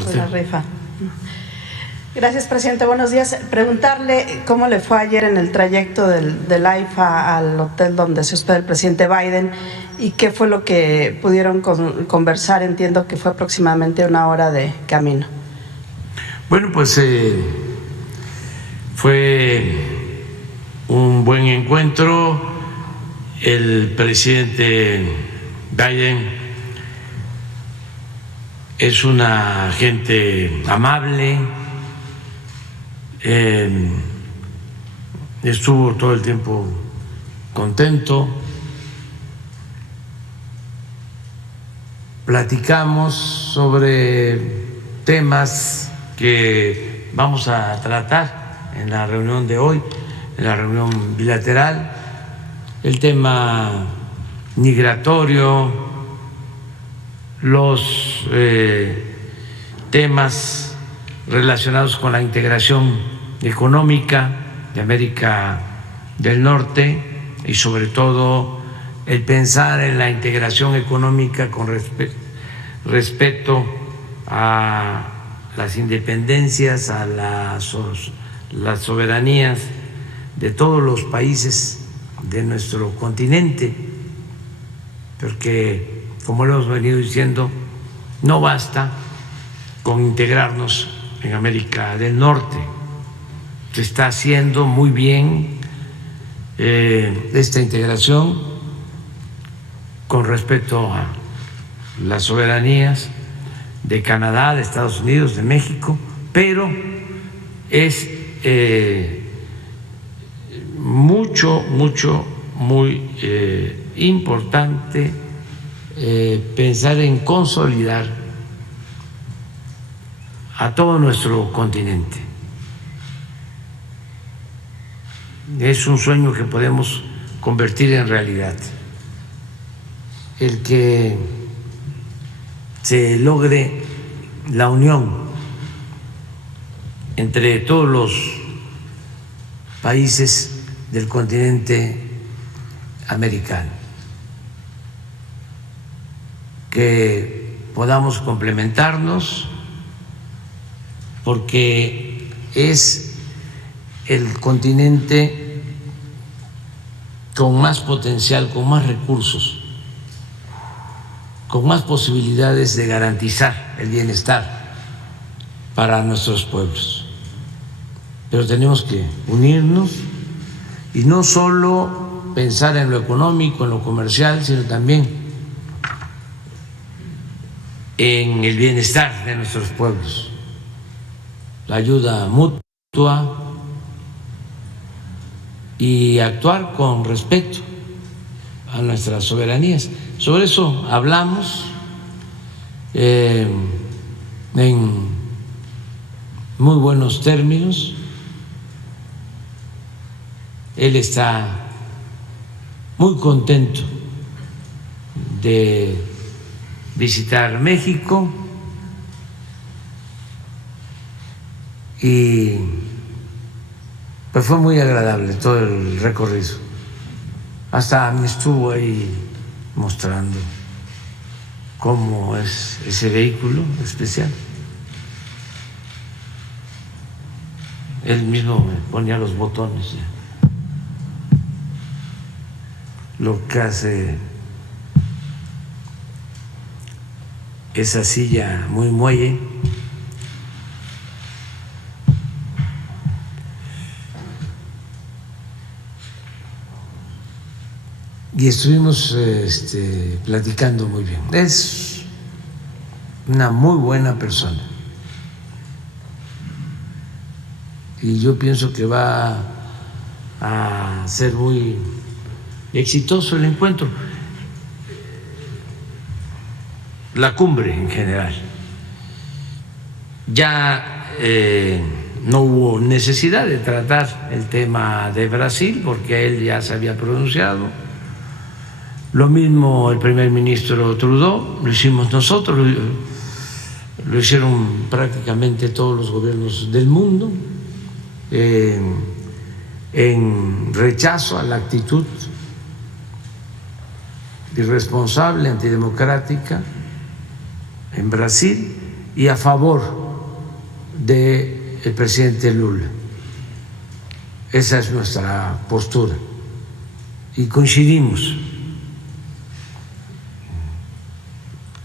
La rifa. Gracias, presidente. Buenos días. Preguntarle cómo le fue ayer en el trayecto del AIFA al hotel donde se hospeda el presidente Biden y qué fue lo que pudieron conversar. Entiendo que fue aproximadamente 1 hora de camino. Bueno, pues fue un buen encuentro. El presidente Biden es una gente amable. Estuvo todo el tiempo contento. Platicamos sobre temas que vamos a tratar en la reunión de hoy, en la reunión bilateral, el tema migratorio, los temas relacionados con la integración económica de América del Norte y sobre todo el pensar en la integración económica con respecto a las independencias, a las soberanías de todos los países de nuestro continente, porque como lo hemos venido diciendo, no basta con integrarnos en América del Norte. Se está haciendo muy bien esta integración con respecto a las soberanías de Canadá, de Estados Unidos, de México, pero es muy importante pensar en consolidar a todo nuestro continente. Es un sueño que podemos convertir en realidad, el que se logre la unión entre todos los países del continente americano, que podamos complementarnos, porque es el continente con más potencial, con más recursos, con más posibilidades de garantizar el bienestar para nuestros pueblos. Pero tenemos que unirnos y no solo pensar en lo económico, en lo comercial, sino también en el bienestar de nuestros pueblos, la ayuda mutua y actuar con respeto a nuestras soberanías. Sobre eso hablamos en muy buenos términos. Él está muy contento de visitar México y pues fue muy agradable todo el recorrido. Hasta me estuvo ahí mostrando cómo es ese vehículo especial. Él mismo me ponía los botones. Lo que hace esa silla muy muelle. Y estuvimos platicando muy bien. Es una muy buena persona. Y yo pienso que va a ser muy exitoso el encuentro, la cumbre en general. Ya no hubo necesidad de tratar el tema de Brasil porque él ya se había pronunciado. Lo mismo el primer ministro Trudeau, lo hicimos nosotros, lo hicieron prácticamente todos los gobiernos del mundo, en rechazo a la actitud irresponsable, antidemocrática en Brasil, y a favor del presidente Lula. Esa es nuestra postura y coincidimos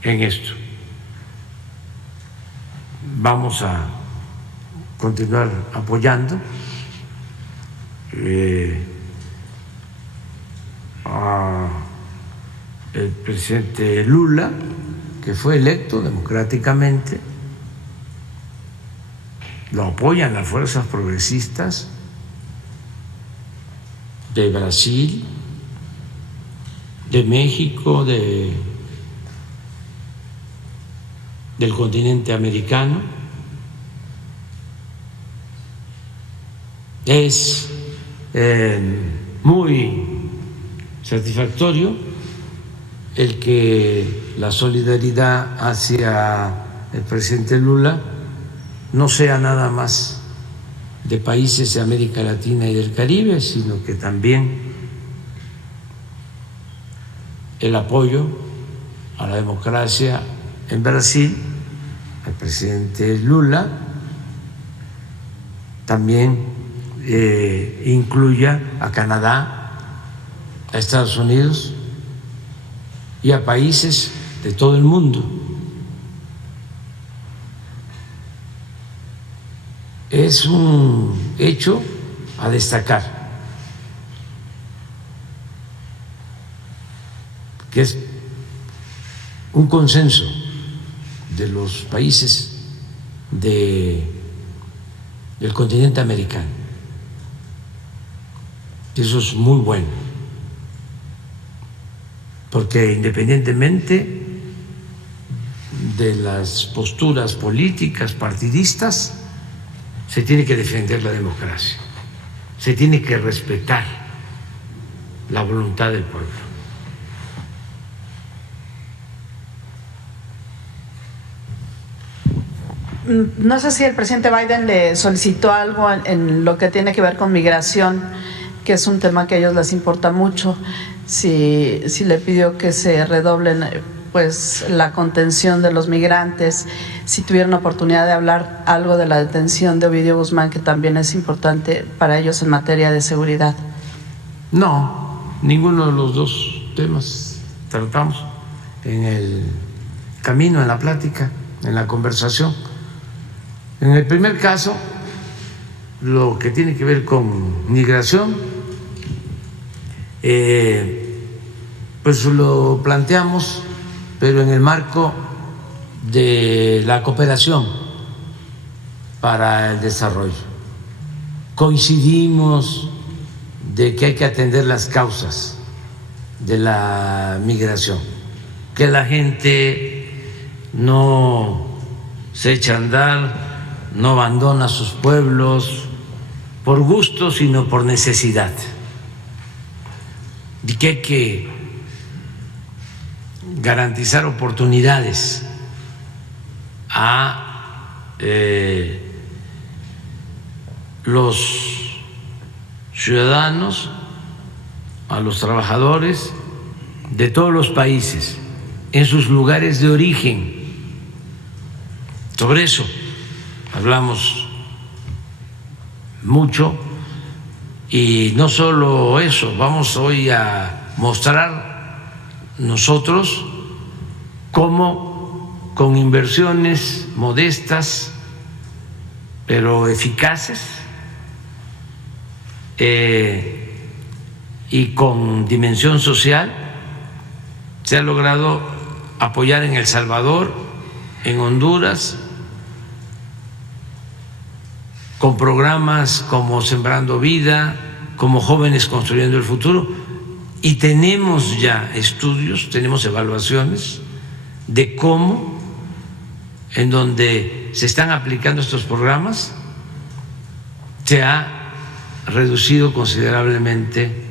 en esto. Vamos a continuar apoyando al presidente Lula, que fue electo democráticamente. Lo apoyan las fuerzas progresistas de Brasil, de México, del continente americano. Es muy satisfactorio el que la solidaridad hacia el presidente Lula no sea nada más de países de América Latina y del Caribe, sino que también el apoyo a la democracia en Brasil, al presidente Lula, también incluya a Canadá, a Estados Unidos y a países de todo el mundo. Es un hecho a destacar, que es un consenso de los países del continente americano. Eso es muy bueno, porque independientemente de las posturas políticas partidistas, se tiene que defender la democracia, se tiene que respetar la voluntad del pueblo. No sé si el presidente Biden le solicitó algo en lo que tiene que ver con migración, que es un tema que a ellos les importa mucho, si le pidió que se redoblen pues la contención de los migrantes, si tuvieron oportunidad de hablar algo de la detención de Ovidio Guzmán, que también es importante para ellos en materia de seguridad. No, ninguno de los dos temas tratamos en el camino, en la plática, en la conversación. En el primer caso, lo que tiene que ver con migración, pues lo planteamos, pero en el marco de la cooperación para el desarrollo. Coincidimos de que hay que atender las causas de la migración, que la gente no se echa a andar, no abandona sus pueblos por gusto, sino por necesidad, y que hay que garantizar oportunidades a los ciudadanos, a los trabajadores de todos los países en sus lugares de origen. Sobre eso hablamos mucho, y no solo eso, vamos hoy a mostrar nosotros cómo con inversiones modestas pero eficaces y con dimensión social se ha logrado apoyar en El Salvador, en Honduras, con programas como Sembrando Vida, como Jóvenes Construyendo el Futuro, y tenemos ya estudios, tenemos evaluaciones de cómo, en donde se están aplicando estos programas, se ha reducido considerablemente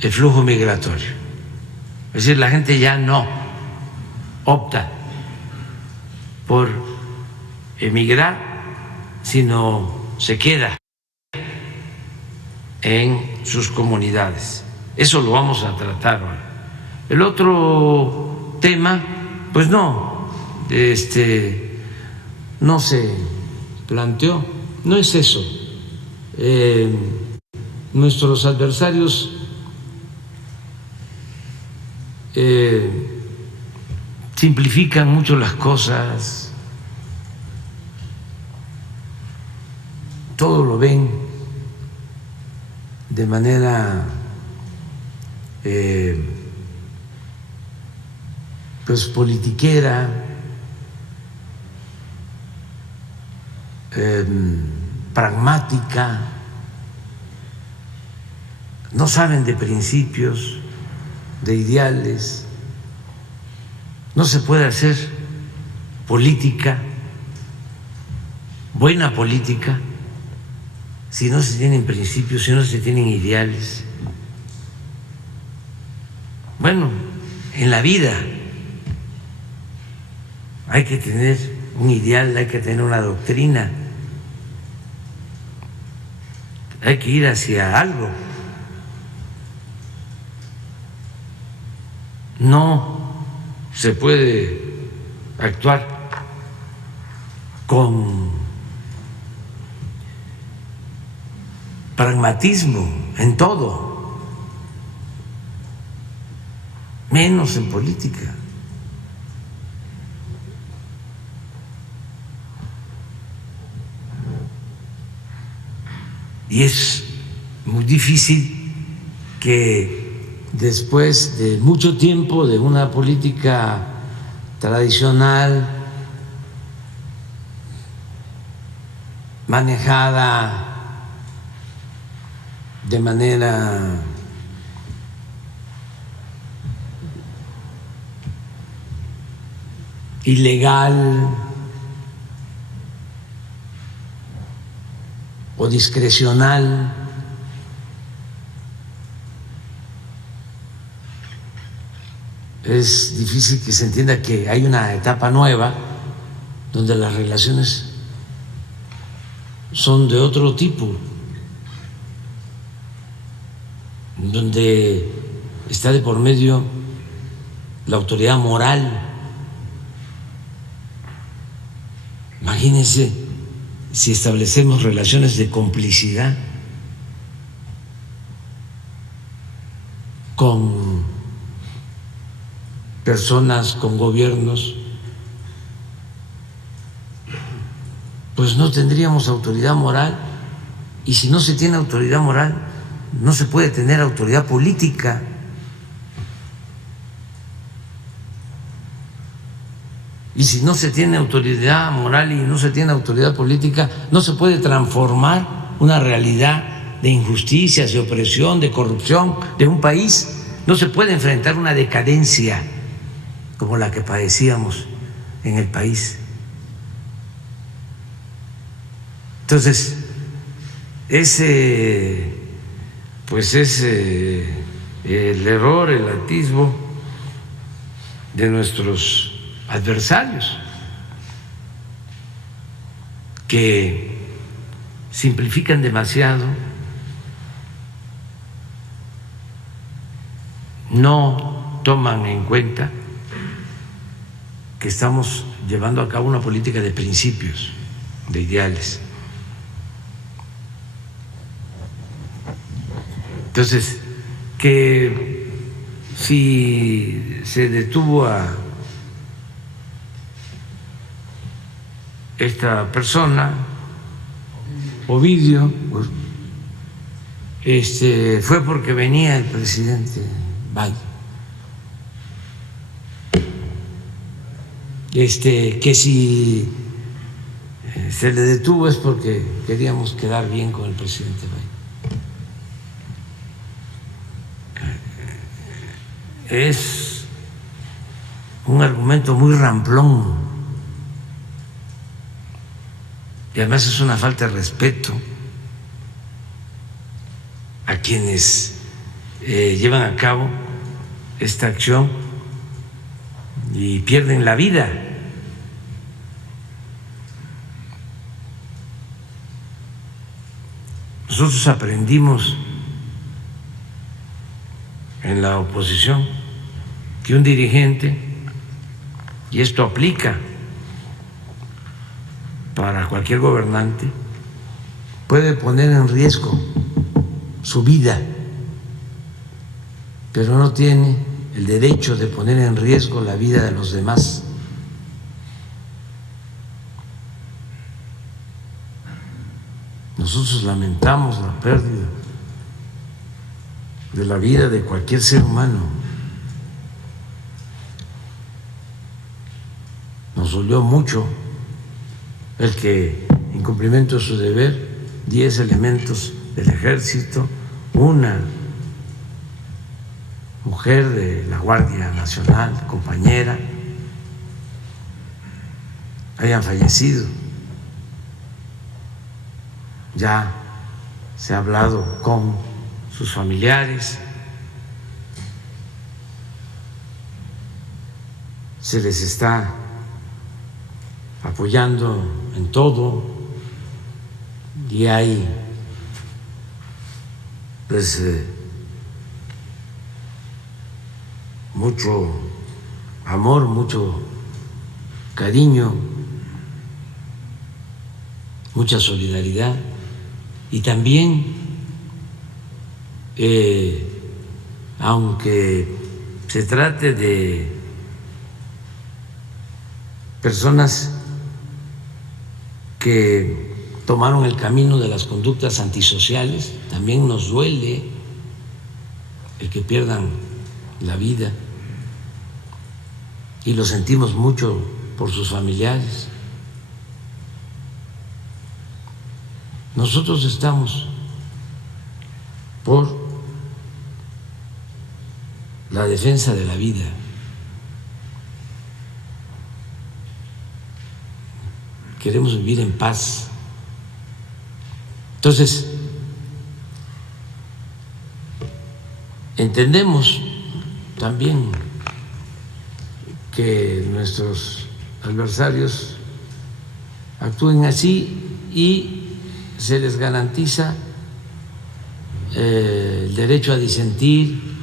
el flujo migratorio. Es decir, la gente ya no opta por emigrar, sino se queda en sus comunidades. Eso lo vamos a tratar hoy. El otro tema, pues no, no se planteó. No es eso. Nuestros adversarios simplifican mucho las cosas, todo lo ven de manera pues politiquera, pragmática, no saben de principios, de ideales. No se puede hacer política, buena política, si no se tienen principios, si no se tienen ideales. Bueno, en la vida hay que tener un ideal, hay que tener una doctrina, hay que ir hacia algo. No se puede actuar con pragmatismo en todo, menos en política. Y es muy difícil que después de mucho tiempo de una política tradicional, manejada de manera ilegal o discrecional, es difícil que se entienda que hay una etapa nueva donde las relaciones son de otro tipo, donde está de por medio la autoridad moral. Imagínense si establecemos relaciones de complicidad con personas, con gobiernos, pues no tendríamos autoridad moral, y si no se tiene autoridad moral, no se puede tener autoridad política. Y si no se tiene autoridad moral y no se tiene autoridad política, no se puede transformar una realidad de injusticias, de opresión, de corrupción de un país. No se puede enfrentar una decadencia como la que padecíamos en el país. Entonces, ese pues es el error, el atisbo de nuestros adversarios, que simplifican demasiado, no toman en cuenta que estamos llevando a cabo una política de principios, de ideales. Entonces, que si se detuvo a esta persona, Ovidio, pues, fue porque venía el presidente Biden. Que si se le detuvo es porque queríamos quedar bien con el presidente Biden. Es un argumento muy ramplón y además es una falta de respeto a quienes llevan a cabo esta acción y pierden la vida. Nosotros aprendimos en la oposición que un dirigente, y esto aplica para cualquier gobernante, puede poner en riesgo su vida, pero no tiene el derecho de poner en riesgo la vida de los demás. Nosotros lamentamos la pérdida de la vida de cualquier ser humano. Nos dolió mucho el que, en cumplimiento de su deber, 10 elementos del ejército, una mujer de la Guardia Nacional, compañera, hayan fallecido. Ya se ha hablado con sus familiares, se les está apoyando en todo y hay pues mucho amor, mucho cariño, mucha solidaridad y también aunque se trate de personas que tomaron el camino de las conductas antisociales, también nos duele el que pierdan la vida y lo sentimos mucho por sus familiares. Nosotros estamos por la defensa de la vida. Queremos vivir en paz. Entonces, entendemos también que nuestros adversarios actúen así y se les garantiza el derecho a disentir,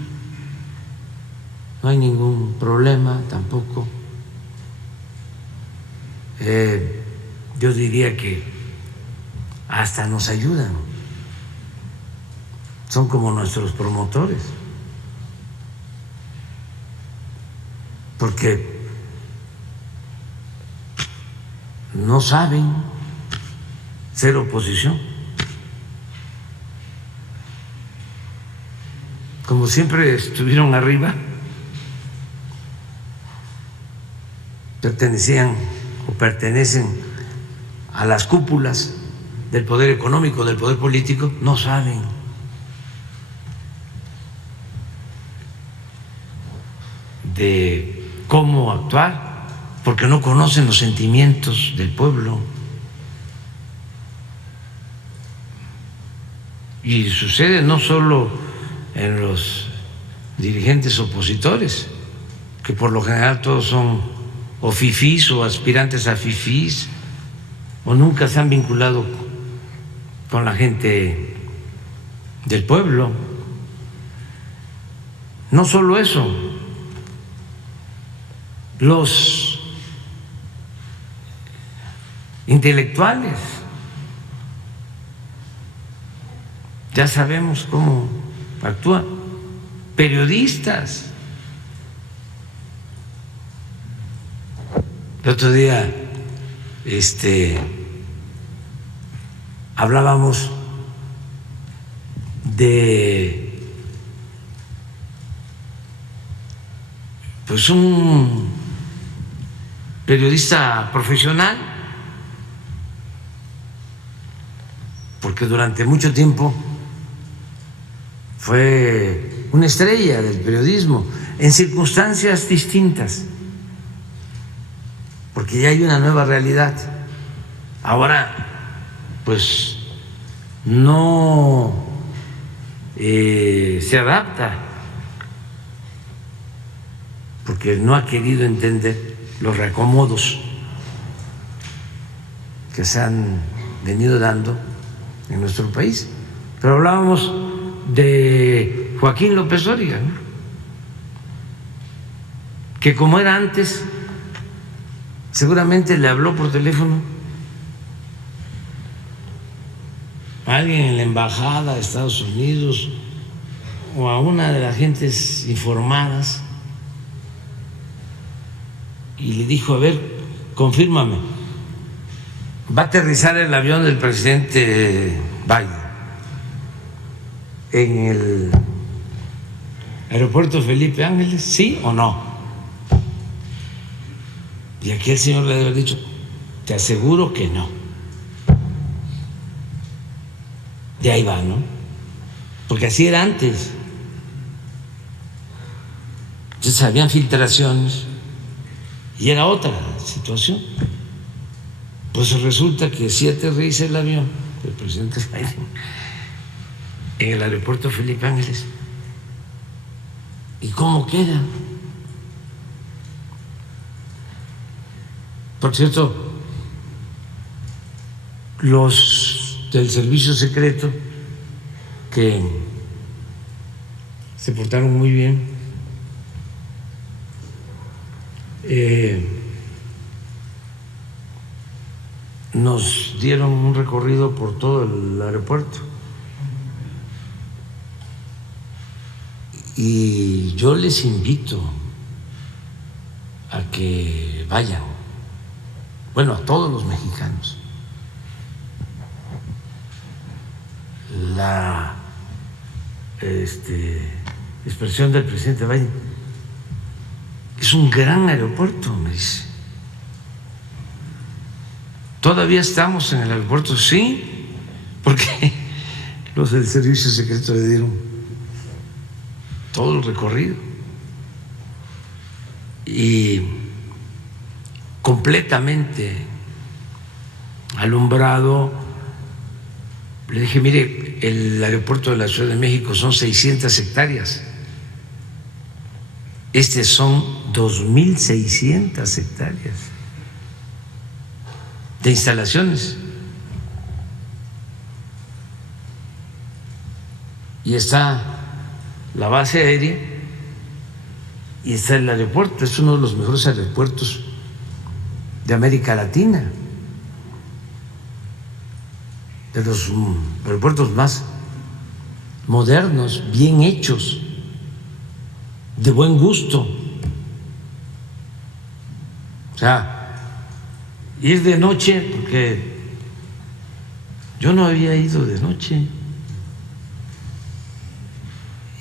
no hay ningún problema tampoco. Yo diría que hasta nos ayudan, son como nuestros promotores, porque no saben ser oposición. Como siempre estuvieron arriba, pertenecían o pertenecen a las cúpulas del poder económico, del poder político, no saben de cómo actuar, porque no conocen los sentimientos del pueblo. Y sucede no solo en los dirigentes opositores, que por lo general todos son o fifís o aspirantes a fifís, o nunca se han vinculado con la gente del pueblo. No solo eso, los intelectuales, ya sabemos cómo actúan, periodistas. El otro día hablábamos de pues un periodista profesional, porque durante mucho tiempo fue una estrella del periodismo en circunstancias distintas, porque ya hay una nueva realidad. Ahora, pues, no se adapta, porque no ha querido entender los reacomodos que se han venido dando en nuestro país. Pero hablábamos de Joaquín López Dóriga, ¿no?, que como era antes, seguramente le habló por teléfono a alguien en la embajada de Estados Unidos o a una de las gentes informadas y le dijo: a ver, confírmame, ¿va a aterrizar el avión del presidente Biden en el aeropuerto Felipe Ángeles, sí o no? Y aquí el señor le debe haber dicho: te aseguro que no. De ahí va, ¿no? Porque así era antes. Entonces habían filtraciones y era otra situación. Pues resulta que sí aterriza el avión del presidente Biden en el aeropuerto Felipe Ángeles. ¿Y cómo queda? Por cierto, los del servicio secreto, que se portaron muy bien, nos dieron un recorrido por todo el aeropuerto. Y yo les invito a que vayan, bueno, a todos los mexicanos. La expresión del presidente Biden: es un gran aeropuerto, me dice. ¿Todavía estamos en el aeropuerto? Sí, porque los del servicio secreto le dieron todo el recorrido y completamente alumbrado. Le dije: mire, el aeropuerto de la Ciudad de México son 600 hectáreas, son 2.600 hectáreas de instalaciones, y está la base aérea y está el aeropuerto. Es uno de los mejores aeropuertos de América Latina, de los aeropuertos más modernos, bien hechos, de buen gusto. O sea, ir de noche, porque yo no había ido de noche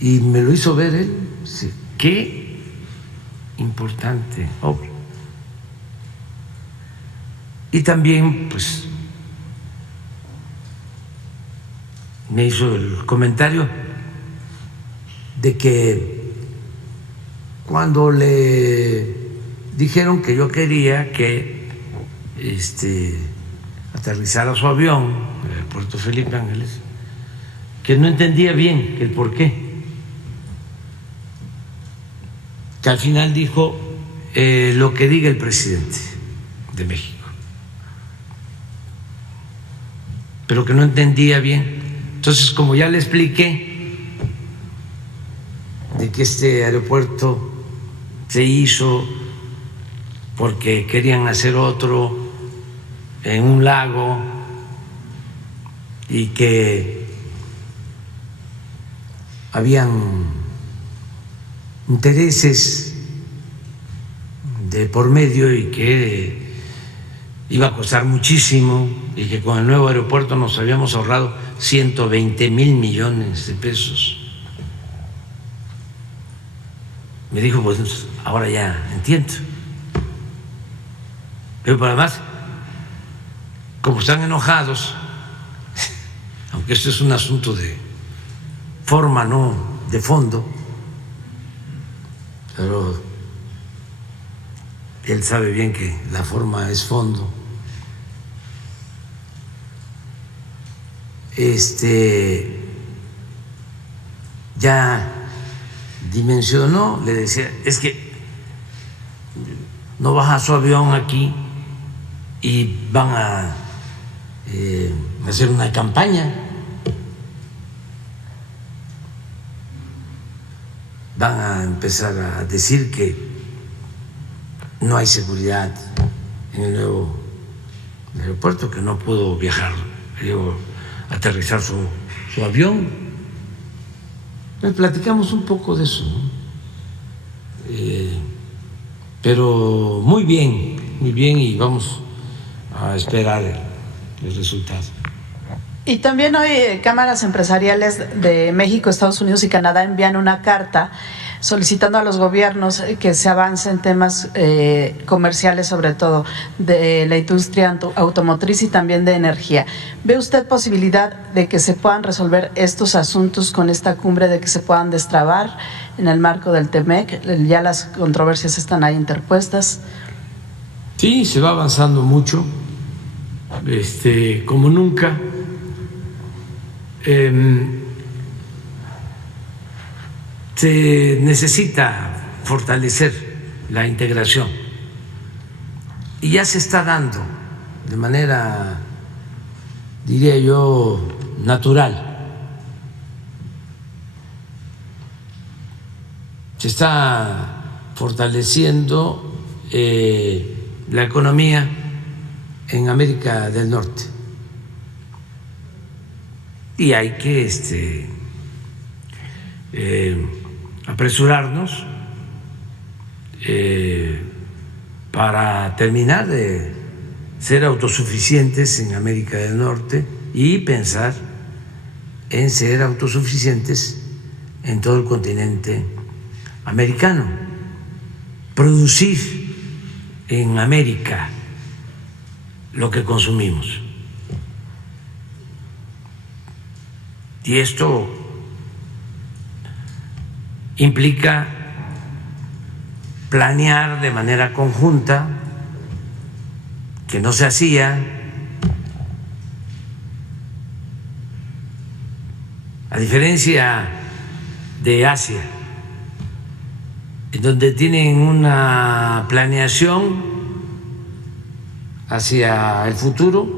y me lo hizo ver él. Sí, qué importante obra. Y también, pues, me hizo el comentario de que cuando le dijeron que yo quería que aterrizara su avión en el puerto Felipe Ángeles, que no entendía bien el por qué, que al final dijo lo que diga el presidente de México, pero que no entendía bien. Entonces, como ya le expliqué de que este aeropuerto se hizo porque querían hacer otro en un lago y que habían intereses de por medio y que iba a costar muchísimo, y que con el nuevo aeropuerto nos habíamos ahorrado 120,000 millones de pesos. Me dijo: pues ahora ya entiendo. Pero además, como están enojados, aunque esto es un asunto de forma, no de fondo, pero él sabe bien que la forma es fondo. Ya dimensionó, le decía: es que no baja su avión aquí y van a hacer una campaña, van a empezar a decir que no hay seguridad en el nuevo aeropuerto, que no pudo viajar. Le digo: aterrizar su avión. Platicamos un poco de eso, ¿no? Pero muy bien, y vamos a esperar el resultado. Y también hoy cámaras empresariales de México, Estados Unidos y Canadá envían una carta solicitando a los gobiernos que se avance en temas comerciales, sobre todo de la industria automotriz y también de energía. ¿Ve usted posibilidad de que se puedan resolver estos asuntos con esta cumbre, de que se puedan destrabar en el marco del TEMEC? Ya las controversias están ahí interpuestas. Sí, se va avanzando mucho, como nunca. Se necesita fortalecer la integración y ya se está dando de manera, diría yo, natural. Se está fortaleciendo la economía en América del Norte y hay que apresurarnos para terminar de ser autosuficientes en América del Norte y pensar en ser autosuficientes en todo el continente americano, producir en América lo que consumimos. Y esto implica planear de manera conjunta, que no se hacía, a diferencia de Asia, en donde tienen una planeación hacia el futuro,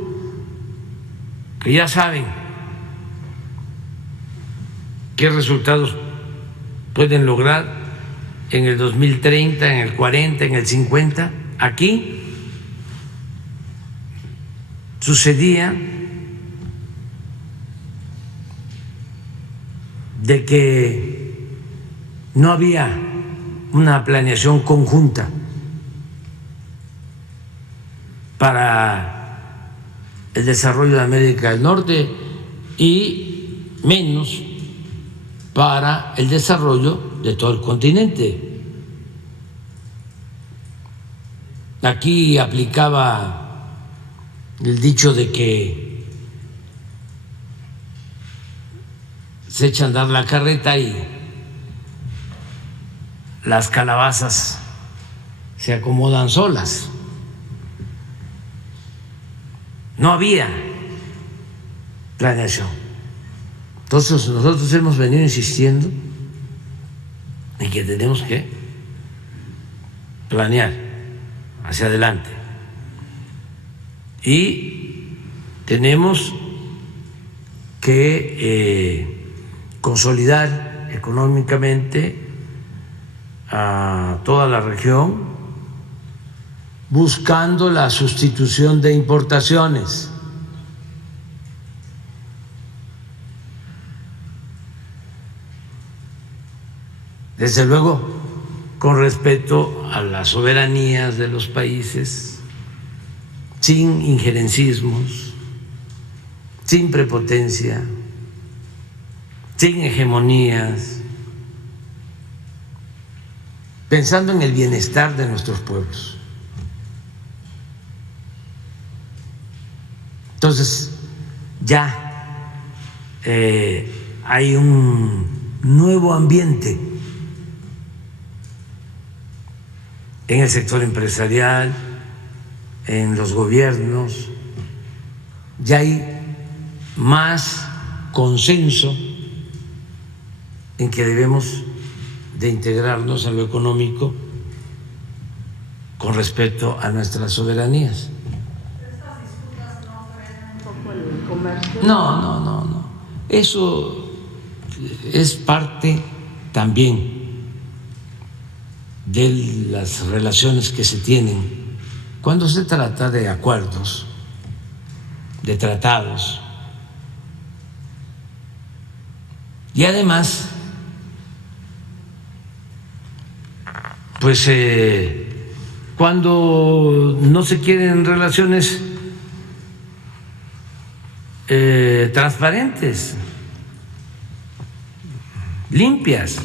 que ya saben qué resultados pueden lograr en el 2030, en el 40, en el 50. Aquí sucedía de que no había una planeación conjunta para el desarrollo de América del Norte y menos para el desarrollo de todo el continente. Aquí aplicaba el dicho de que se echa a andar la carreta y las calabazas se acomodan solas. No había planeación. Entonces nosotros hemos venido insistiendo en que tenemos que planear hacia adelante y tenemos que consolidar económicamente a toda la región, buscando la sustitución de importaciones. Desde luego, con respeto a las soberanías de los países, sin injerencismos, sin prepotencia, sin hegemonías, pensando en el bienestar de nuestros pueblos. Entonces, ya hay un nuevo ambiente en el sector empresarial, en los gobiernos, ya hay más consenso en que debemos de integrarnos en lo económico con respecto a nuestras soberanías. ¿Estas disputas no frenan un poco el comercio? No. Eso es parte también de las relaciones que se tienen cuando se trata de acuerdos, de tratados Y además, pues cuando no se quieren relaciones transparentes, limpias,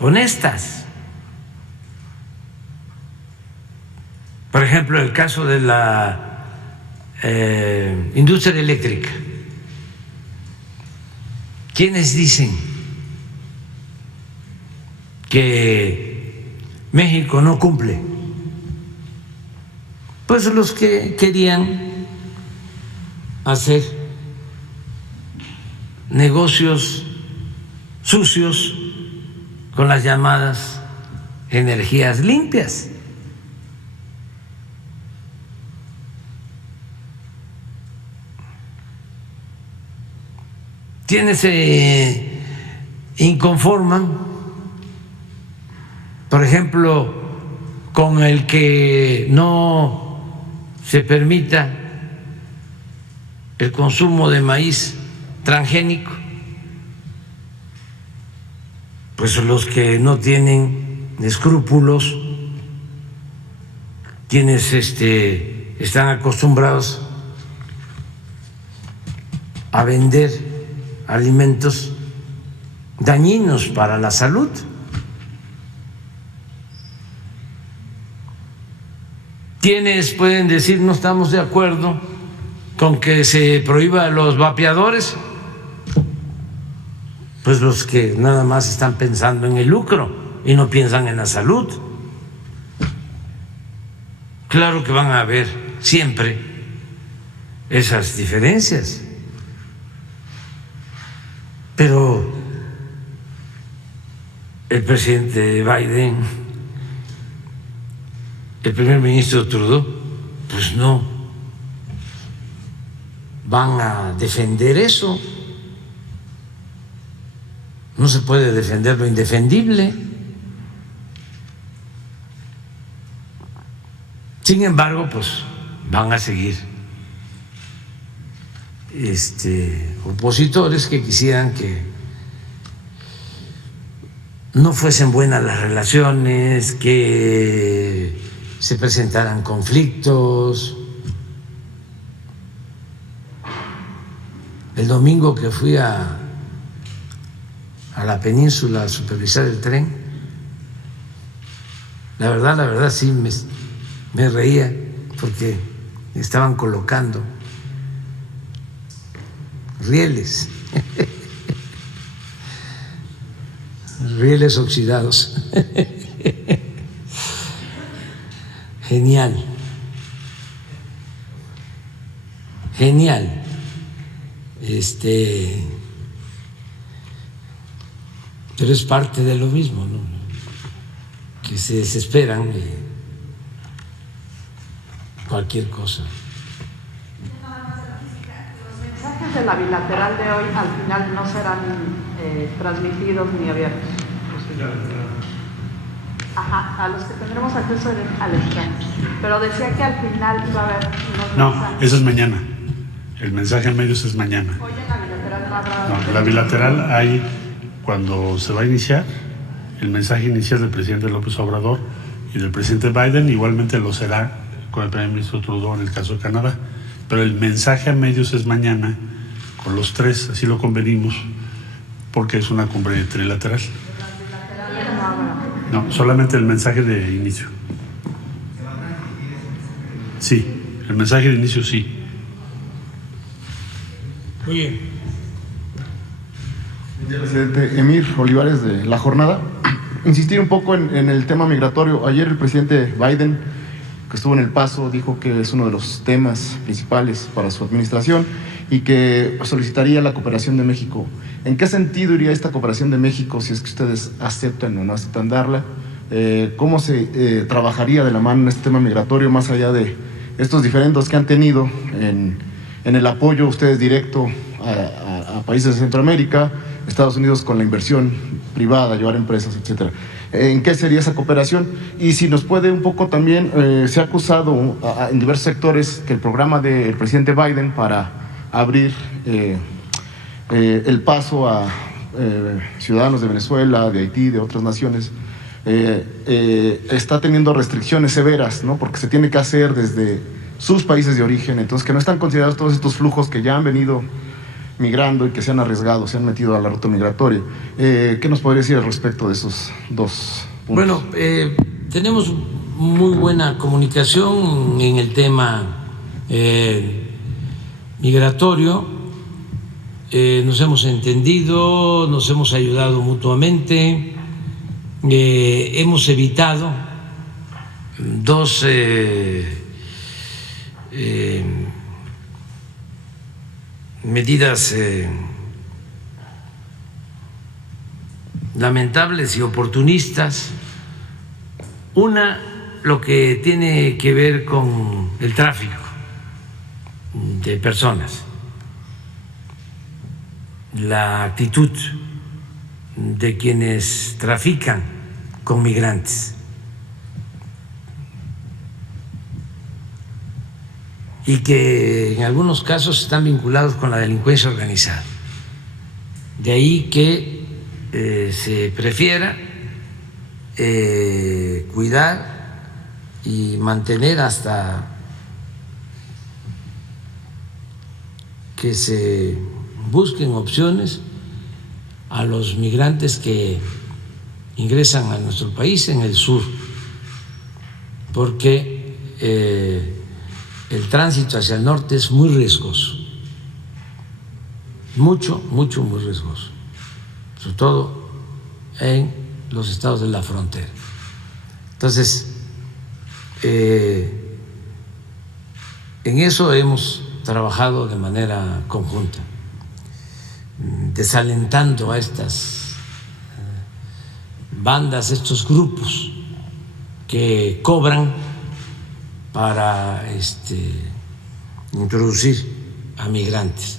honestas. Por ejemplo, el caso de la industria eléctrica. ¿Quiénes dicen que México no cumple? Pues los que querían hacer negocios sucios con las llamadas energías limpias. Quienes se inconforman, por ejemplo, con el que no se permita el consumo de maíz transgénico, pues los que no tienen escrúpulos, quienes están acostumbrados a vender alimentos dañinos para la salud. Quienes pueden decir no estamos de acuerdo con que se prohíba a los vapeadores, pues los que nada más están pensando en el lucro y no piensan en la salud. Claro que van a haber siempre esas diferencias, pero el presidente Biden, el primer ministro Trudeau, pues no van a defender eso. No se puede defender lo indefendible. Sin embargo, pues van a seguir opositores que quisieran que no fuesen buenas las relaciones, que se presentaran conflictos. El domingo que fui a la península a supervisar el tren, la verdad sí me reía porque estaban colocando rieles, rieles oxidados. Genial, genial. Pero es parte de lo mismo, ¿no? Que se desesperan de cualquier cosa. Los mensajes de la bilateral de hoy al final no serán transmitidos ni abiertos. Ajá, a los que tendremos acceso al extremo. Pero decía que al final iba a haber unos mensajes. Eso es mañana. El mensaje en medios es mañana. Hoy en la bilateral no habrá. No, la bilateral hay, cuando se va a iniciar, el mensaje inicial del presidente López Obrador y del presidente Biden, igualmente lo será con el primer ministro Trudeau en el caso de Canadá. Pero el mensaje a medios es mañana, con los tres, así lo convenimos, porque es una cumbre trilateral. No, solamente el mensaje de inicio. Sí, el mensaje de inicio sí. Muy bien. Presidente Emir Olivares de La Jornada, insistir un poco en el tema migratorio. Ayer el presidente Biden, que estuvo en El Paso, dijo que es uno de los temas principales para su administración y que solicitaría la cooperación de México. ¿En qué sentido iría esta cooperación de México si es que ustedes aceptan o no aceptan darla? ¿Cómo se trabajaría de la mano en este tema migratorio, más allá de estos diferendos que han tenido en el apoyo ustedes directo a países de Centroamérica, Estados Unidos con la inversión privada, llevar empresas, etcétera? ¿En qué sería esa cooperación? Y si nos puede un poco también, se ha acusado en diversos sectores que el programa del presidente Biden para abrir el paso a ciudadanos de Venezuela, de Haití, de otras naciones, está teniendo restricciones severas, ¿no? Porque se tiene que hacer desde sus países de origen, entonces que no están considerados todos estos flujos que ya han venido migrando y que se han arriesgado, se han metido a la ruta migratoria. ¿Qué nos podría decir al respecto de esos dos puntos? Bueno, tenemos muy buena comunicación en el tema migratorio, nos hemos entendido, nos hemos ayudado mutuamente, hemos evitado dos medidas lamentables y oportunistas. Una, lo que tiene que ver con el tráfico de personas, la actitud de quienes trafican con migrantes y que en algunos casos están vinculados con la delincuencia organizada. De ahí que se prefiera cuidar y mantener hasta que se busquen opciones a los migrantes que ingresan a nuestro país en el sur, porque el tránsito hacia el norte es muy riesgoso, muy riesgoso, sobre todo en los estados de la frontera. Entonces, en eso hemos trabajado de manera conjunta, desalentando a estas bandas, estos grupos que cobran para introducir a migrantes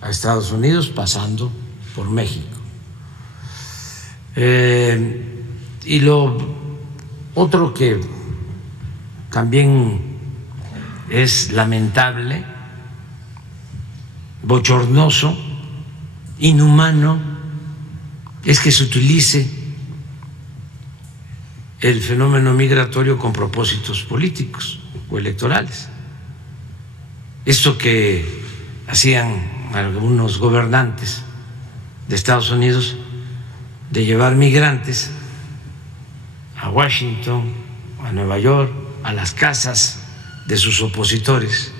a Estados Unidos pasando por México. Y lo otro que también es lamentable, bochornoso, inhumano, es que se utilice el fenómeno migratorio con propósitos políticos o electorales. Esto que hacían algunos gobernantes de Estados Unidos de llevar migrantes a Washington, a Nueva York, a las casas de sus opositores,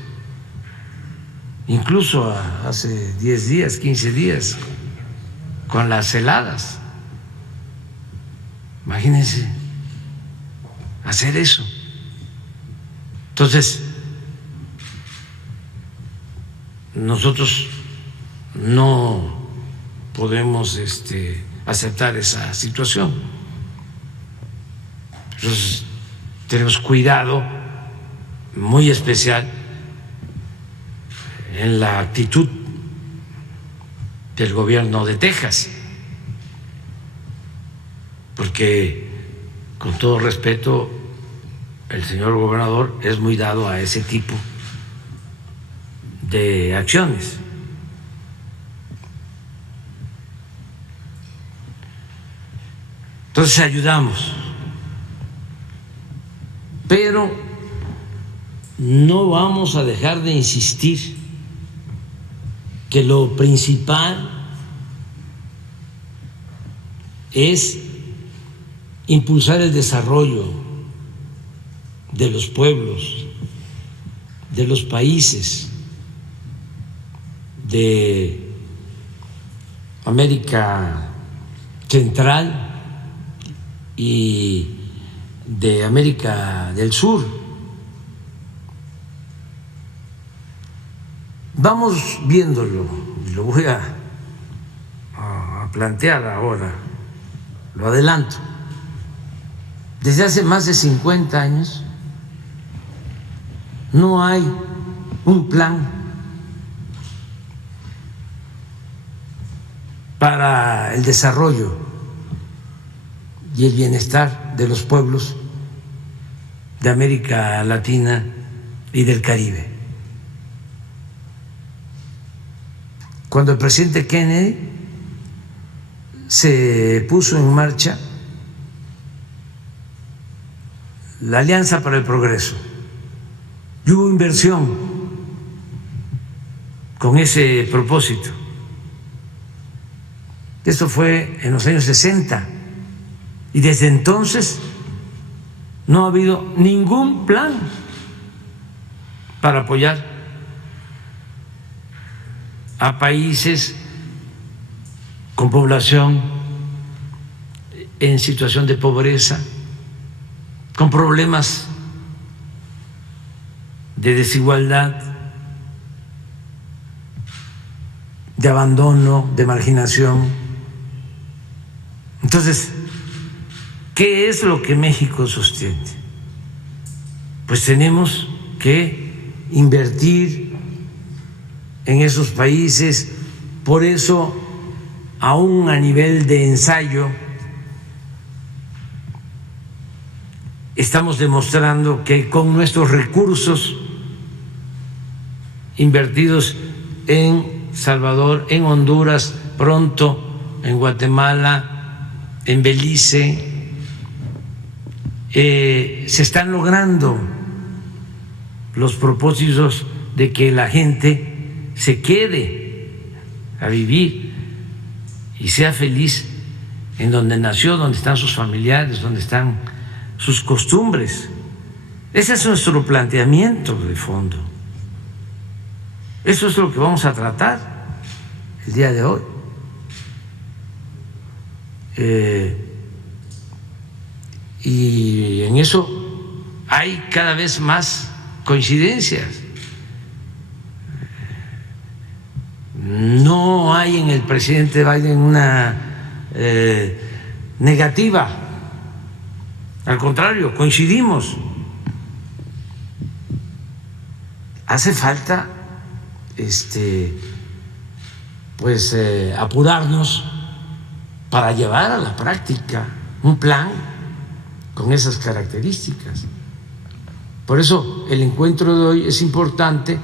incluso hace 10 días, 15 días, con las heladas. Imagínense hacer eso. Entonces, nosotros no podemos aceptar esa situación. Entonces, tenemos cuidado muy especial en la actitud del gobierno de Texas, porque, con todo respeto, el señor gobernador es muy dado a ese tipo de acciones. Entonces ayudamos, pero no vamos a dejar de insistir que lo principal es impulsar el desarrollo de los pueblos, de los países de América Central y de América del Sur. Vamos viéndolo, lo voy a plantear ahora, lo adelanto. Desde hace más de 50 años no hay un plan para el desarrollo y el bienestar de los pueblos de América Latina y del Caribe. cuando el presidente Kennedy se puso en marcha la Alianza para el Progreso. Y hubo inversión con ese propósito. Eso fue en los años 60. Y desde entonces no ha habido ningún plan para apoyar a países con población en situación de pobreza, con problemas de desigualdad, de abandono, de marginación. Entonces, ¿qué es lo que México sostiene? Pues tenemos que invertir en esos países. Por eso, aún a nivel de ensayo, estamos demostrando que con nuestros recursos invertidos en Salvador, en Honduras, pronto en Guatemala, en Belice, se están logrando los propósitos de que la gente se quede a vivir y sea feliz en donde nació, donde están sus familiares, donde están sus costumbres. Ese es nuestro planteamiento de fondo. Eso es lo que vamos a tratar el día de hoy. Y en eso hay cada vez más coincidencias. No hay en el presidente Biden una negativa. Al contrario, coincidimos. Hace falta apurarnos para llevar a la práctica un plan con esas características. Por eso el encuentro de hoy es importante,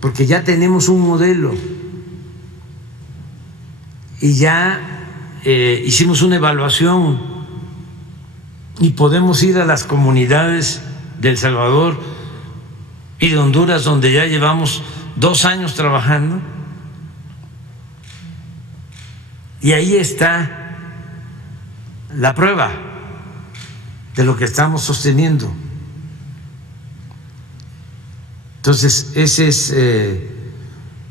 porque ya tenemos un modelo y ya hicimos una evaluación y podemos ir a las comunidades de El Salvador y de Honduras, donde ya llevamos 2 años trabajando, y ahí está la prueba de lo que estamos sosteniendo. Entonces, ese es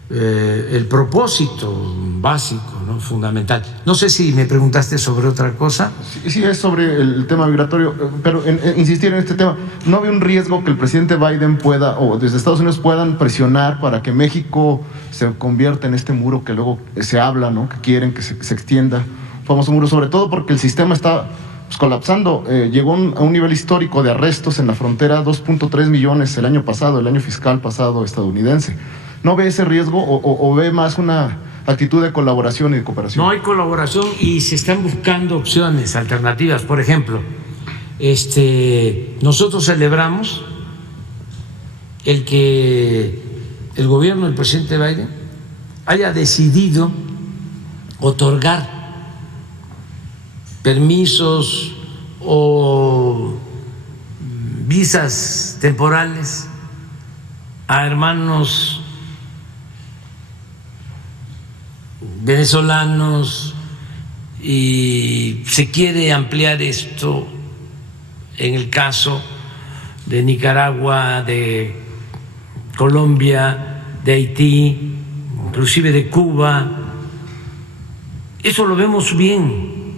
el propósito básico, ¿no? Fundamental. No sé si me preguntaste sobre otra cosa. Sí, es sobre el tema migratorio, pero insistir en este tema. ¿No había un riesgo que el presidente Biden pueda, o desde Estados Unidos puedan presionar para que México se convierta en este muro que luego se habla, ¿no? Que quieren que se extienda, famoso muro, sobre todo porque el sistema está colapsando? Llegó a un nivel histórico de arrestos en la frontera, 2.3 millones el año pasado, el año fiscal pasado estadounidense. ¿No ve ese riesgo o ve más una actitud de colaboración y de cooperación? No hay colaboración y se están buscando opciones alternativas. Por ejemplo, nosotros celebramos el que el gobierno del presidente Biden haya decidido otorgar permisos o visas temporales a hermanos venezolanos, y se quiere ampliar esto en el caso de Nicaragua, de Colombia, de Haití, inclusive de Cuba. Eso lo vemos bien,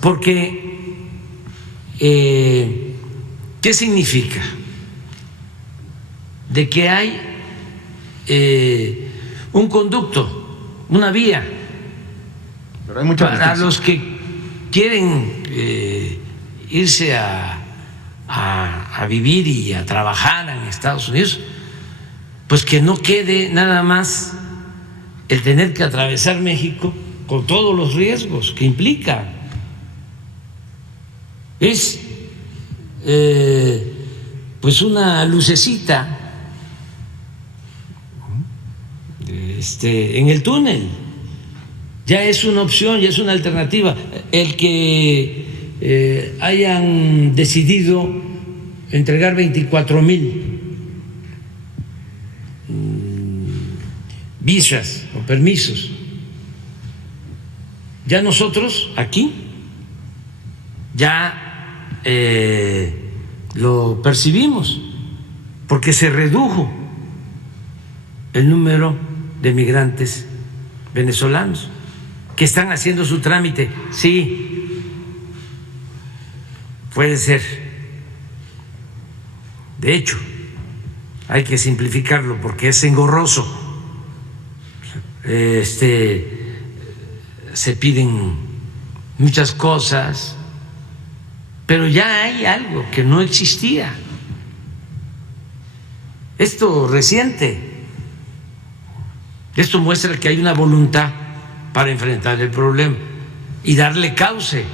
porque ¿qué significa? De que hay un conducto, una vía Pero hay mucha para los que quieren irse a vivir y a trabajar en Estados Unidos, pues que no quede nada más el tener que atravesar México con todos los riesgos que implica. Es pues una lucecita en el túnel. Ya es una opción, ya es una alternativa. El que hayan decidido entregar 24,000 visas o permisos, ya nosotros aquí ya lo percibimos, porque se redujo el número de migrantes venezolanos que están haciendo su trámite. Sí, puede ser. De hecho, hay que simplificarlo porque es engorroso. Se piden muchas cosas, pero ya hay algo que no existía. Esto reciente, esto muestra que hay una voluntad para enfrentar el problema y darle cauce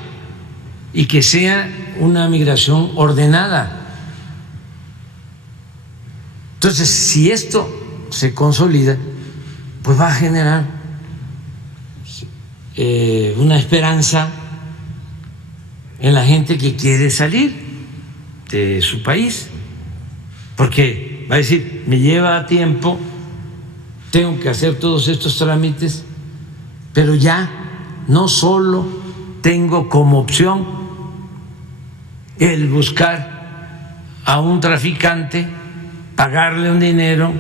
y que sea una migración ordenada. Entonces, si esto se consolida, pues va a generar una esperanza en la gente que quiere salir de su país, porque va a decir, me lleva tiempo, tengo que hacer todos estos trámites, pero ya no solo tengo como opción el buscar a un traficante, pagarle un dinero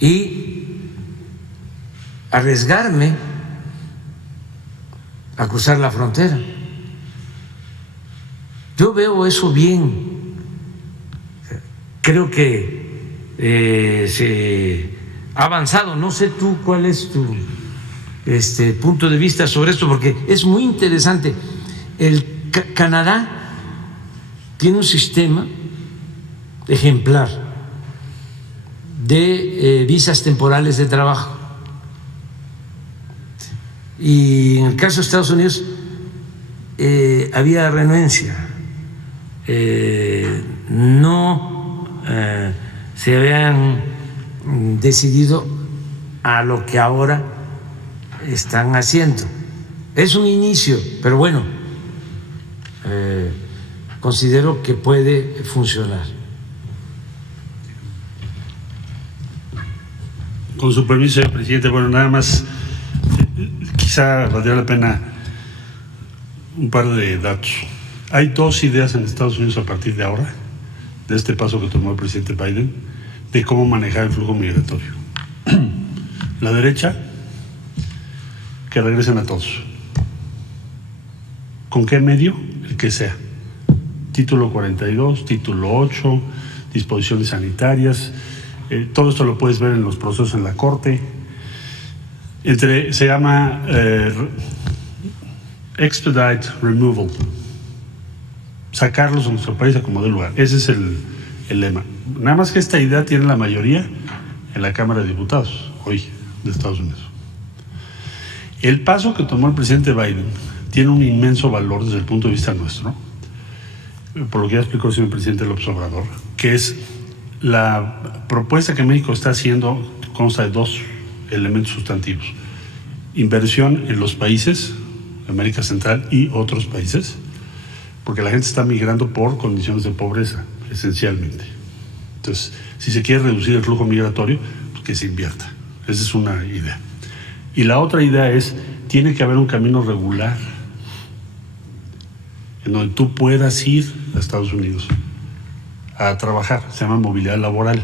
y arriesgarme a cruzar la frontera. Yo veo eso bien. Creo que se ha avanzado. No sé tú cuál es tu punto de vista sobre esto, porque es muy interesante. Canadá tiene un sistema ejemplar de visas temporales de trabajo, y en el caso de Estados Unidos había renuencia, no se habían decidido a lo que ahora están haciendo. Es un inicio, pero bueno, considero que puede funcionar. Con su permiso, señor presidente, bueno, nada más, quizá valdría la pena un par de datos. Hay dos ideas en Estados Unidos a partir de ahora, de este paso que tomó el presidente Biden, de cómo manejar el flujo migratorio. La derecha, que regresen a todos. ¿Con qué medio? El que sea. Título 42, título 8, disposiciones sanitarias. Todo esto lo puedes ver en los procesos en la Corte. Se llama expedite removal. Sacarlos de nuestro país a como dé lugar. Ese es el lema. Nada más que esta idea tiene la mayoría en la Cámara de Diputados hoy de Estados Unidos. El paso que tomó el presidente Biden tiene un inmenso valor desde el punto de vista nuestro, por lo que ya explicó el señor presidente López Obrador, que es la propuesta que México está haciendo. Consta de dos elementos sustantivos: inversión en los países, América Central y otros países, porque la gente está migrando por condiciones de pobreza, esencialmente. Entonces, si se quiere reducir el flujo migratorio, pues que se invierta. Esa es una idea. Y la otra idea es, tiene que haber un camino regular en donde tú puedas ir a Estados Unidos a trabajar. Se llama movilidad laboral.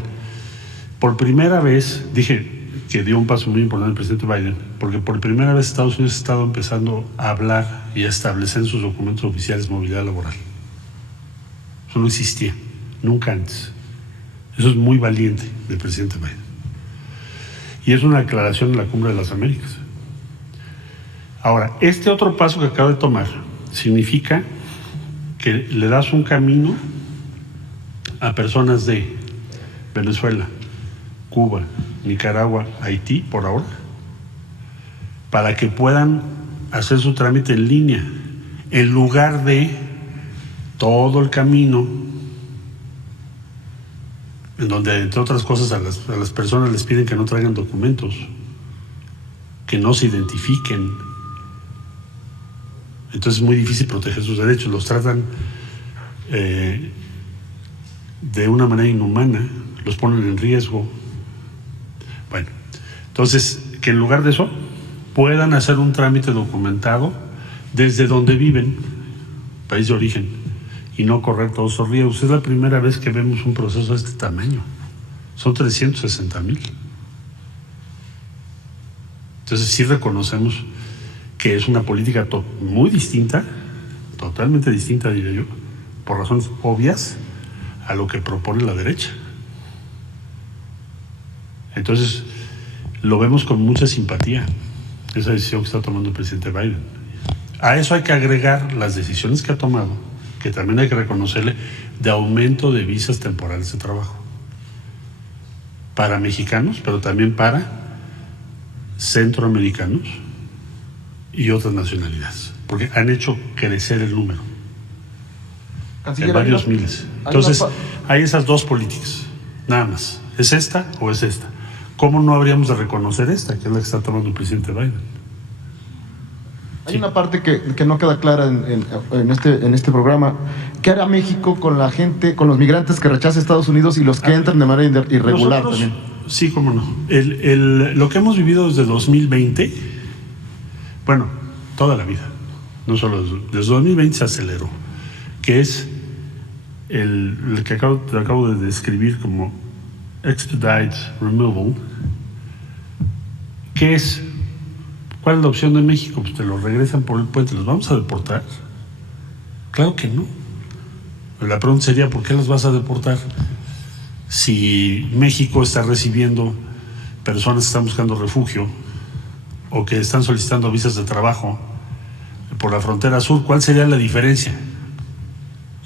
Por primera vez, dije que dio un paso muy importante el presidente Biden, porque por primera vez Estados Unidos ha estado empezando a hablar y a establecer en sus documentos oficiales movilidad laboral. Eso no existía, nunca antes. Eso es muy valiente del presidente Biden. Y es una declaración en la Cumbre de las Américas. Ahora, este otro paso que acaba de tomar significa que le das un camino a personas de Venezuela, Cuba, Nicaragua, Haití, por ahora, para que puedan hacer su trámite en línea, en lugar de todo el camino en donde, entre otras cosas, a las personas les piden que no traigan documentos, que no se identifiquen. Entonces es muy difícil proteger sus derechos, los tratan de una manera inhumana, los ponen en riesgo. Bueno, entonces, que en lugar de eso puedan hacer un trámite documentado desde donde viven, país de origen, y no correr todos esos riesgos. Es la primera vez que vemos un proceso de este tamaño. Son 360,000. Entonces sí reconocemos que es una política muy distinta, totalmente distinta, diría yo, por razones obvias, a lo que propone la derecha. Entonces, lo vemos con mucha simpatía, esa decisión que está tomando el presidente Biden. A eso hay que agregar las decisiones que ha tomado, que también hay que reconocerle, de aumento de visas temporales de trabajo para mexicanos, pero también para centroamericanos y otras nacionalidades, porque han hecho crecer el número en varios miles. Entonces, hay esas dos políticas, nada más. ¿Es esta o es esta? ¿Cómo no habríamos de reconocer esta, que es la que está tomando el presidente Biden? Hay una parte que no queda clara en este programa. ¿Qué hará México con la gente, con los migrantes que rechaza Estados Unidos y los que entran de manera irregular también? Sí, cómo no. Lo que hemos vivido desde 2020, bueno, toda la vida, no solo desde 2020 se aceleró, que es el que acabo de describir como expedite removal. ¿Qué es? ¿Cuál es la opción de México? Pues te los regresan por el puente. ¿Los vamos a deportar? Claro que no. La pregunta sería, ¿por qué los vas a deportar? Si México está recibiendo personas que están buscando refugio o que están solicitando visas de trabajo por la frontera sur, ¿cuál sería la diferencia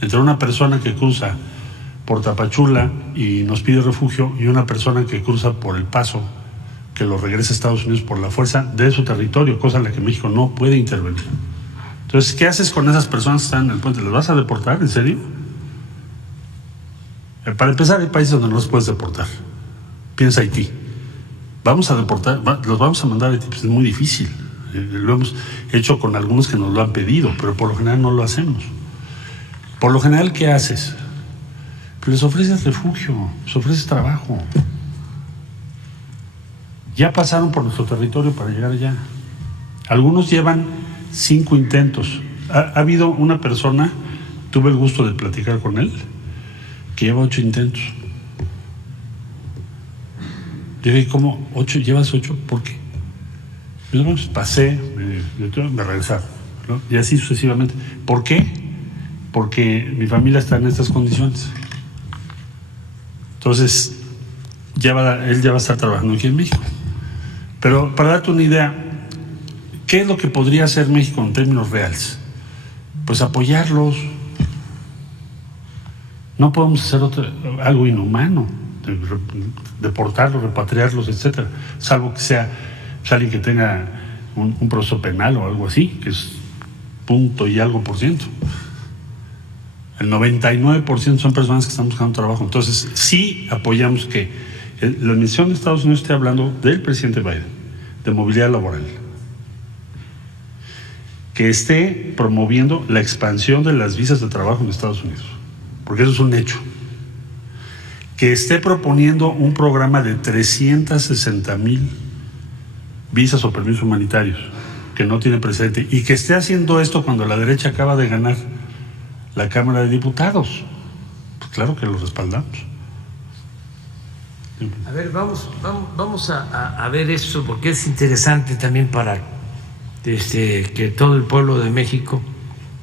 entre una persona que cruza por Tapachula y nos pide refugio y una persona que cruza por El Paso, que lo regresa a Estados Unidos por la fuerza de su territorio, cosa en la que México no puede intervenir? Entonces, ¿qué haces con esas personas que están en el puente? ¿Las vas a deportar? ¿En serio? Para empezar, hay países donde no los puedes deportar. Piensa Haití. Vamos a deportar, los vamos a mandar a Haití, pues es muy difícil. Lo hemos hecho con algunos que nos lo han pedido, pero por lo general no lo hacemos. Por lo general, ¿qué haces? Pues les ofreces refugio, les ofreces trabajo. Ya pasaron por nuestro territorio para llegar allá. Algunos llevan 5 intentos. Ha habido una persona, tuve el gusto de platicar con él, que lleva 8 intentos. Yo dije, ¿cómo? ¿8? ¿Llevas 8? ¿Por qué? Yo pues, pasé, me regresaron, ¿no? Y así sucesivamente. ¿Por qué? Porque mi familia está en estas condiciones. Entonces, él ya va a estar trabajando aquí en México. Pero para darte una idea, ¿qué es lo que podría hacer México en términos reales? Pues apoyarlos. No podemos hacer algo inhumano, deportarlos, repatriarlos, etcétera, salvo que sea alguien que tenga un proceso penal o algo así, que es punto y algo por ciento. El 99% son personas que están buscando trabajo. Entonces, sí apoyamos que la administración de Estados Unidos esté hablando del presidente Biden, de movilidad laboral, que esté promoviendo la expansión de las visas de trabajo en Estados Unidos, porque eso es un hecho. Que esté proponiendo un programa de 360,000 visas o permisos humanitarios, que no tiene precedente, y que esté haciendo esto cuando la derecha acaba de ganar la Cámara de Diputados. Pues claro que lo respaldamos. A ver, vamos a ver eso, porque es interesante también para que todo el pueblo de México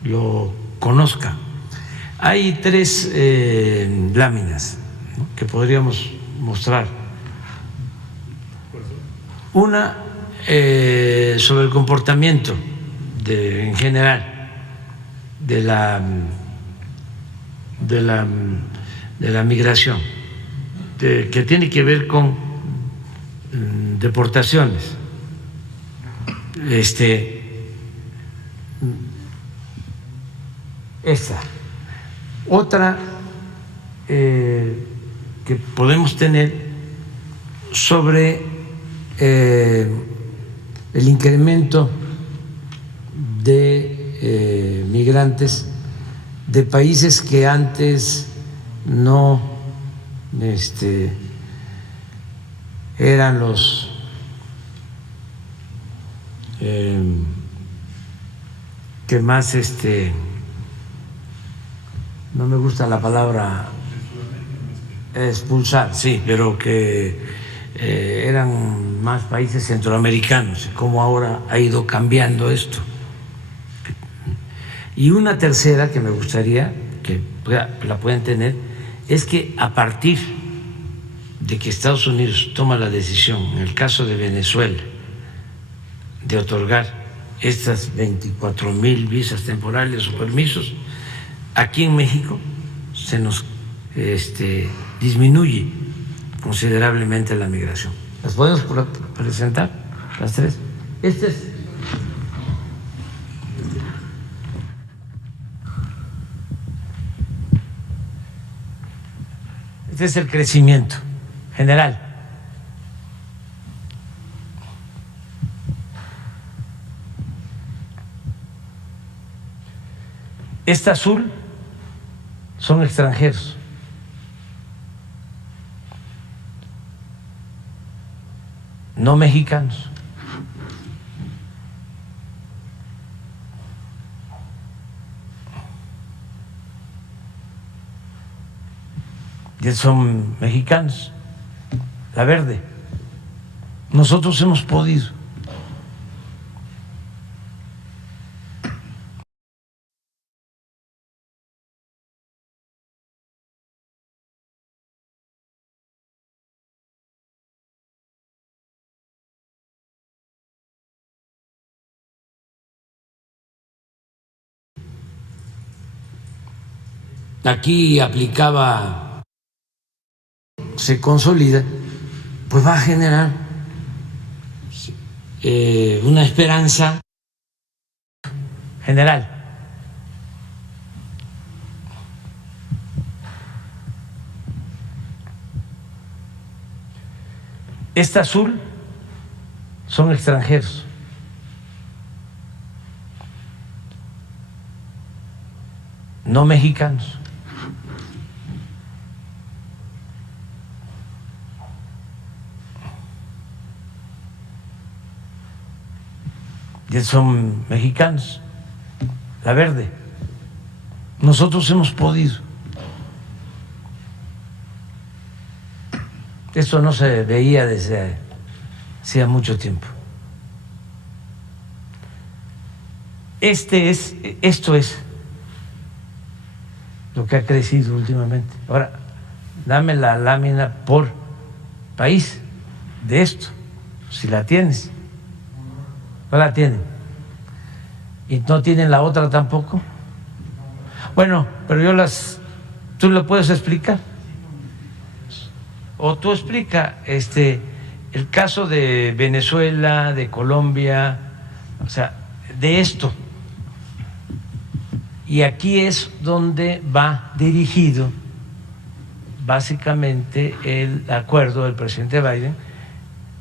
lo conozca. Hay 3 láminas, ¿no?, que podríamos mostrar. Una sobre el comportamiento en general de la migración, que tiene que ver con deportaciones. Esta. Otra que podemos tener sobre el incremento de migrantes de países que antes no eran los que más no me gusta la palabra expulsar, sí, pero que eran más países centroamericanos, como ahora ha ido cambiando esto. Y una tercera que me gustaría que la puedan tener es que a partir de que Estados Unidos toma la decisión, en el caso de Venezuela, de otorgar estas 24,000 visas temporales o permisos, aquí en México se nos disminuye considerablemente la migración. ¿Las podemos presentar? Las tres. Este es el crecimiento general. Esta azul son extranjeros. No mexicanos. Y son mexicanos. La verde. Nosotros hemos podido. Aquí aplicaba, se consolida, pues va a generar una esperanza general. Esta azul son extranjeros. No mexicanos. Y son mexicanos. La verde. Nosotros hemos podido. Esto no se veía desde hacía mucho tiempo. Esto es lo que ha crecido últimamente. Ahora, dame la lámina por país de esto, si la tienes. No la tienen. ¿Y no tienen la otra tampoco? Bueno, pero ¿tú lo puedes explicar? O tú explica el caso de Venezuela, de Colombia, o sea, de esto. Y aquí es donde va dirigido básicamente el acuerdo del presidente Biden,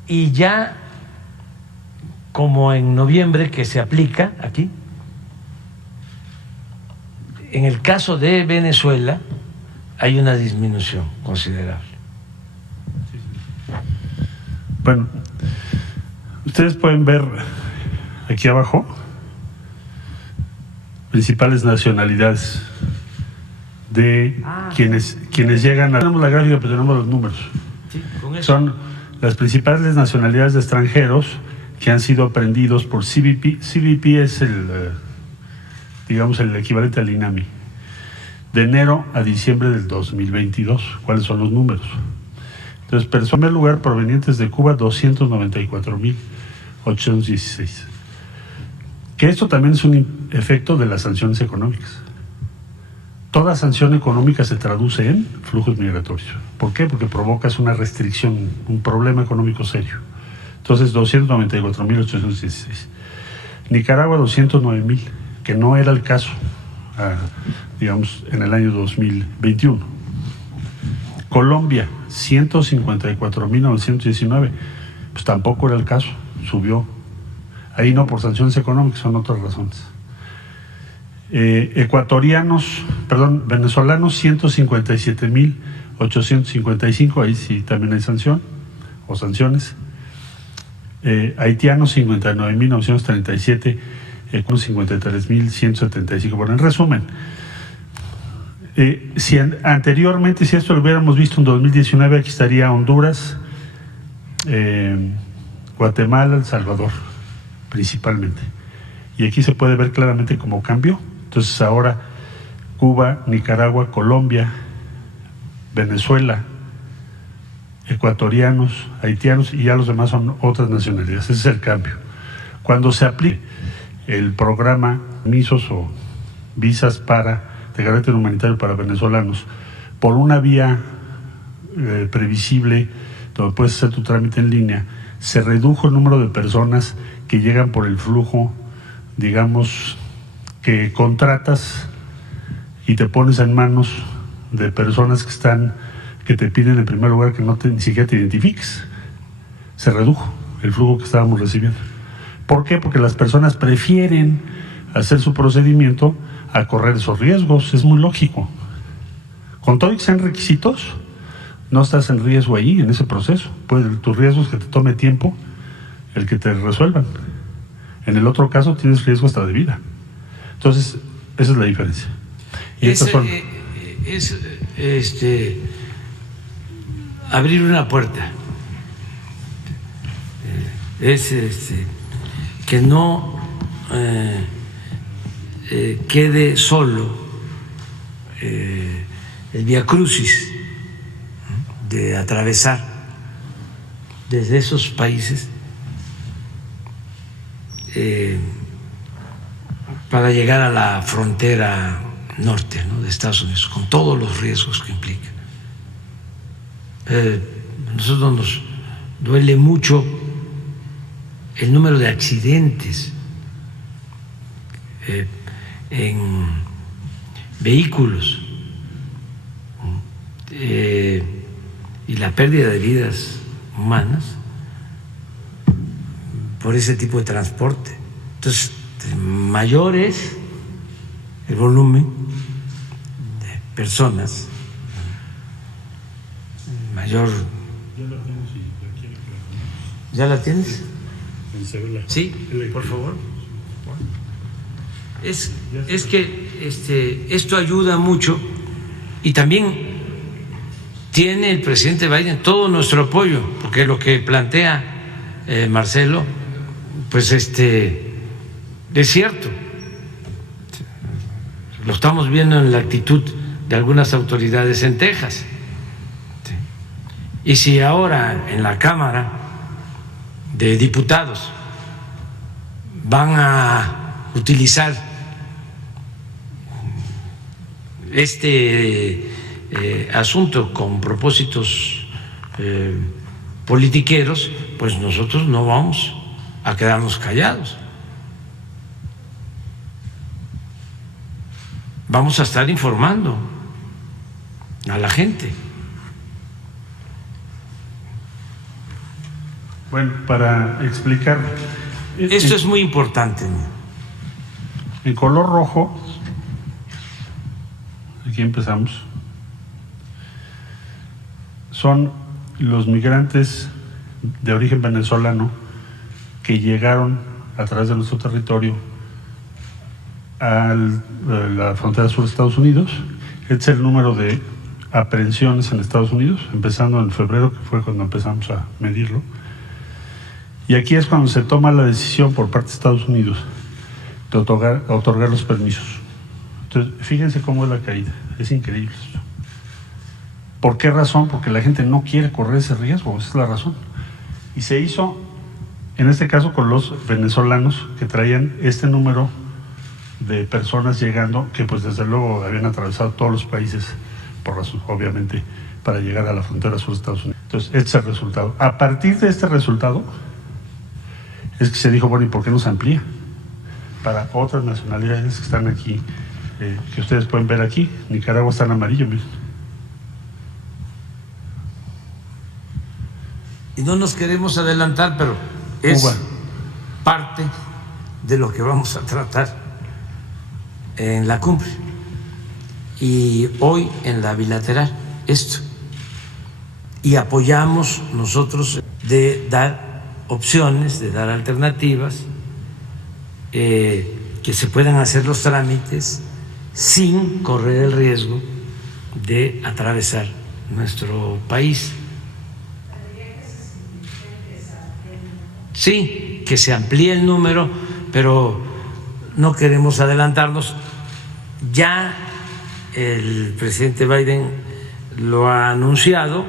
y ya como en noviembre que se aplica aquí, en el caso de Venezuela hay una disminución considerable. Bueno, ustedes pueden ver aquí abajo principales nacionalidades de quienes llegan a... Tenemos la gráfica, pero tenemos los números. Sí, con eso. Son las principales nacionalidades de extranjeros que han sido aprendidos por CBP. CBP es digamos, el equivalente al INAMI. De enero a diciembre del 2022. ¿Cuáles son los números? Entonces, en primer lugar, provenientes de Cuba, 294,816. Que esto también es un efecto de las sanciones económicas. Toda sanción económica se traduce en flujos migratorios. ¿Por qué? Porque provocas una restricción, un problema económico serio. Entonces, 294,816. Nicaragua, 209,000, que no era el caso, digamos, en el año 2021. Colombia, 154.919. Pues tampoco era el caso, subió. Ahí no por sanciones económicas, son otras razones. Venezolanos, 157.855, ahí sí también hay sanción o sanciones. Haitianos, 59.937, con 53.175. Bueno, en resumen, si anteriormente, si esto lo hubiéramos visto en 2019, aquí estaría Honduras, Guatemala, El Salvador, principalmente. Y aquí se puede ver claramente cómo cambió. Entonces ahora Cuba, Nicaragua, Colombia, Venezuela, ecuatorianos, haitianos y ya los demás son otras nacionalidades. Ese es el cambio. Cuando se aplique el programa MISOS o visas de carácter humanitario para venezolanos por una vía previsible donde puedes hacer tu trámite en línea, se redujo el número de personas que llegan por el flujo, digamos, que contratas y te pones en manos de personas que te piden en primer lugar que ni siquiera te identifiques. Se redujo el flujo que estábamos recibiendo. ¿Por qué? Porque las personas prefieren hacer su procedimiento a correr esos riesgos. Es muy lógico. Con todo y que sean requisitos, no estás en riesgo ahí, en ese proceso. Tu riesgo es que te tome tiempo el que te resuelvan. En el otro caso tienes riesgo hasta de vida. Entonces, esa es la diferencia. Y estas son... abrir una puerta. Que no quede solo el viacrucis de atravesar desde esos países para llegar a la frontera norte, ¿no?, de Estados Unidos, con todos los riesgos que implica. A nosotros nos duele mucho el número de accidentes en vehículos y la pérdida de vidas humanas por ese tipo de transporte. Entonces, mayor es el volumen de personas, mayor. ¿Ya la tienes? Sí, por favor. Es que esto ayuda mucho y también tiene el presidente Biden todo nuestro apoyo, porque lo que plantea Marcelo, pues es cierto. Lo estamos viendo en la actitud de algunas autoridades en Texas. Y si ahora en la Cámara de Diputados van a utilizar este asunto con propósitos politiqueros, pues nosotros no vamos a quedarnos callados. Vamos a estar informando a la gente. Bueno, para explicar... Esto es muy importante. En color rojo, aquí empezamos, son los migrantes de origen venezolano que llegaron a través de nuestro territorio a la frontera sur de Estados Unidos. Este es el número de aprehensiones en Estados Unidos, empezando en febrero, que fue cuando empezamos a medirlo. Y aquí es cuando se toma la decisión por parte de Estados Unidos de otorgar los permisos. Entonces, fíjense cómo es la caída, es increíble esto. ¿Por qué razón? Porque la gente no quiere correr ese riesgo, esa es la razón. Y se hizo, en este caso, con los venezolanos que traían este número de personas llegando, que pues desde luego habían atravesado todos los países, por razón, obviamente, para llegar a la frontera sur de Estados Unidos. Entonces, este es el resultado. A partir de este resultado, es que se dijo, bueno, ¿y por qué no se amplía? Para otras nacionalidades que están aquí, que ustedes pueden ver aquí. Nicaragua está en amarillo, miren. y no nos queremos adelantar, pero es Cuba. parte de lo que vamos a tratar en la cumbre y hoy en la bilateral, esto. Y apoyamos nosotros de dar opciones, de dar alternativas, que se puedan hacer los trámites sin correr el riesgo de atravesar nuestro país. Sí, que se amplíe el número, pero no queremos adelantarnos. Ya el presidente Biden lo ha anunciado,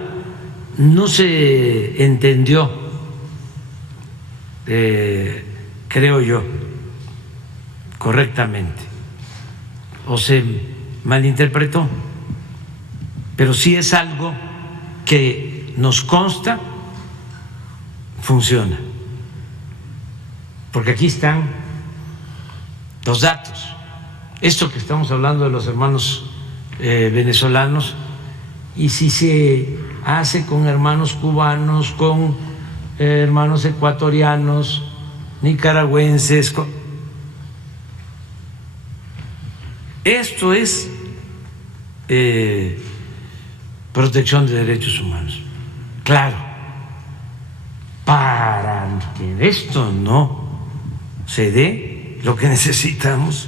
no se entendió, creo yo, correctamente, o se malinterpretó, pero sí es algo que nos consta funciona, porque aquí están los datos. Esto que estamos hablando de los hermanos venezolanos, y si se hace con hermanos cubanos, con hermanos ecuatorianos, nicaragüenses, esto es protección de derechos humanos. Claro, para que esto no se dé, lo que necesitamos